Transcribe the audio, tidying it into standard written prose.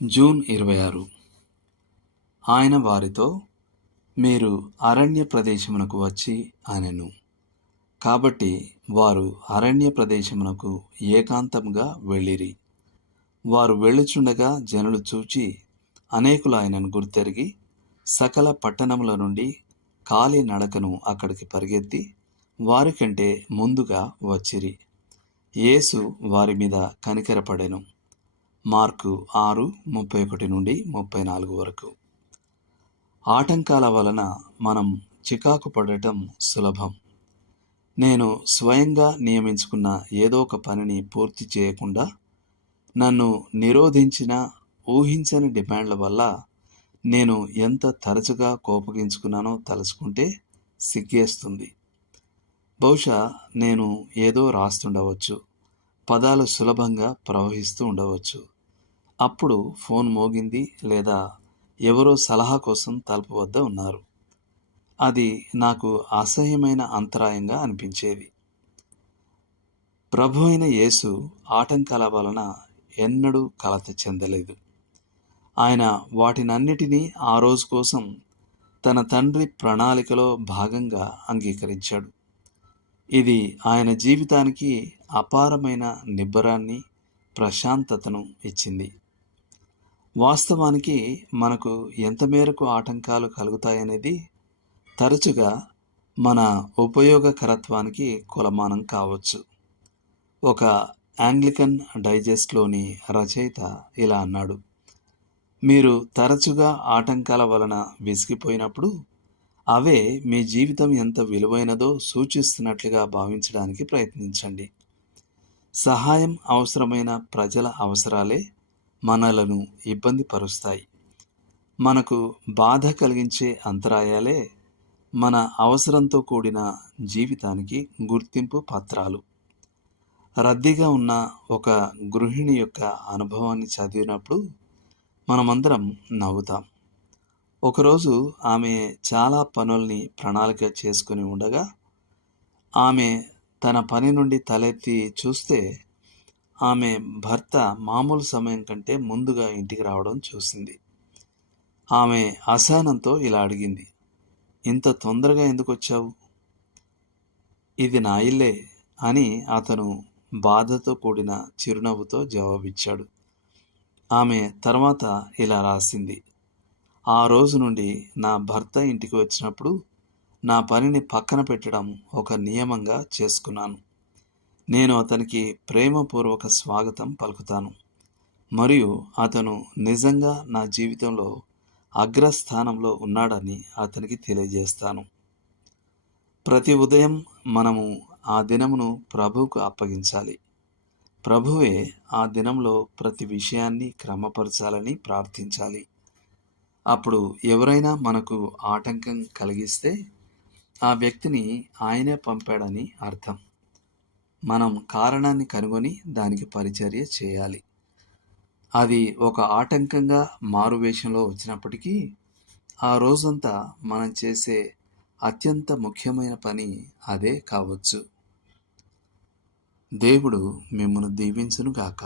June 26. ఆయన వారితో, మీరు అరణ్య ప్రదేశమునకు వచ్చి అనెను. కాబట్టి వారు అరణ్య ప్రదేశమునకు ఏకాంతముగా వెళ్ళిరి. వారు వెళ్ళుచుండగా జనులు చూచి అనేకులు ఆయనను గుర్తెరిగి సకల పట్టణముల నుండి కాలి నడకను అక్కడికి పరిగెత్తి వారికంటే ముందుగా వచ్చిరి. యేసు వారి మీద కనికరపడెను. మార్కు 6:31-34 వరకు. ఆటంకాల వలన మనం చికాకు పడటం సులభం. నేను స్వయంగా నియమించుకున్న ఏదో ఒక పనిని పూర్తి చేయకుండా నన్ను నిరోధించిన ఊహించని డిమాండ్ల వల్ల నేను ఎంత తరచుగా కోపగించుకున్నానో తలుచుకుంటే సిగ్గేస్తుంది. బహుశా నేను ఏదో రాస్తుండవచ్చు, పదాలు సులభంగా ప్రవహిస్తూ ఉండవచ్చు. అప్పుడు ఫోన్ మోగింది, లేదా ఎవరో సలహా కోసం తలుపు వద్ద ఉన్నారు. అది నాకు అసహ్యమైన అంతరాయంగా అనిపించేది. ప్రభు అయిన యేసు ఆటంకాల వలన ఎన్నడూ కలత చెందలేదు. ఆయన వాటినన్నిటినీ ఆ రోజు కోసం తన తండ్రి ప్రణాళికలో భాగంగా అంగీకరించాడు. ఇది ఆయన జీవితానికి అపారమైన నిబ్బరాన్ని, ప్రశాంతతను ఇచ్చింది. వాస్తవానికి మనకు ఎంత మేరకు ఆటంకాలు కలుగుతాయనేది తరచుగా మన ఉపయోగకరత్వానికి కొలమానం కావచ్చు. ఒక యాంగ్లికన్ డైజెస్ట్లోని రచయిత ఇలా అన్నాడు: మీరు తరచుగా ఆటంకాల వలన విసిగిపోయినప్పుడు అవే మీ జీవితం ఎంత విలువైనదో సూచిస్తున్నట్లుగా భావించడానికి ప్రయత్నించండి. సహాయం అవసరమైన ప్రజల అవసరాలే మనలను ఇబ్బంది పరుస్తాయి. మనకు బాధ కలిగించే అంతరాయాలే మన అవసరంతో కూడిన జీవితానికి గుర్తింపు పత్రాలు. రద్దీగా ఉన్న ఒక గృహిణి యొక్క అనుభవాన్ని చదివినప్పుడు మనమందరం నవ్వుతాం. ఒకరోజు ఆమె చాలా పనుల్ని ప్రణాళిక చేసుకుని ఉండగా ఆమె తన పని నుండి తలెత్తి చూస్తే ఆమె భర్త మామూలు సమయం కంటే ముందుగా ఇంటికి రావడం చూసింది. ఆమె అసహనంతో ఇలా అడిగింది: ఇంత తొందరగా ఎందుకు వచ్చావు? ఇది నా ఇల్లే అని అతను బాధతో కూడిన చిరునవ్వుతో జవాబిచ్చాడు. ఆమె తర్వాత ఇలా రాసింది: ఆ రోజు నుండి నా భర్త ఇంటికి వచ్చినప్పుడు నా పనిని పక్కన పెట్టడం ఒక నియమంగా చేసుకున్నాను. నేను అతనికి ప్రేమపూర్వక స్వాగతం పలుకుతాను మరియు అతను నిజంగా నా జీవితంలో అగ్రస్థానంలో ఉన్నాడని అతనికి తెలియజేస్తాను. ప్రతి ఉదయం మనము ఆ దినమును ప్రభువుకు అప్పగించాలి. ప్రభువే ఆ దినంలో ప్రతి విషయాన్ని క్రమపరచాలని ప్రార్థించాలి. అప్పుడు ఎవరైనా మనకు ఆటంకం కలిగిస్తే ఆ వ్యక్తిని ఆయనే పంపాడని అర్థం. మనం కారణాన్ని కనుగొని దానికి పరిచర్య చేయాలి. అది ఒక ఆటంకంగా మారువేషంలో వచ్చినప్పటికీ ఆ రోజంతా మనం చేసే అత్యంత ముఖ్యమైన పని అదే కావచ్చు. దేవుడు మిమ్మును దీవించునుగాక.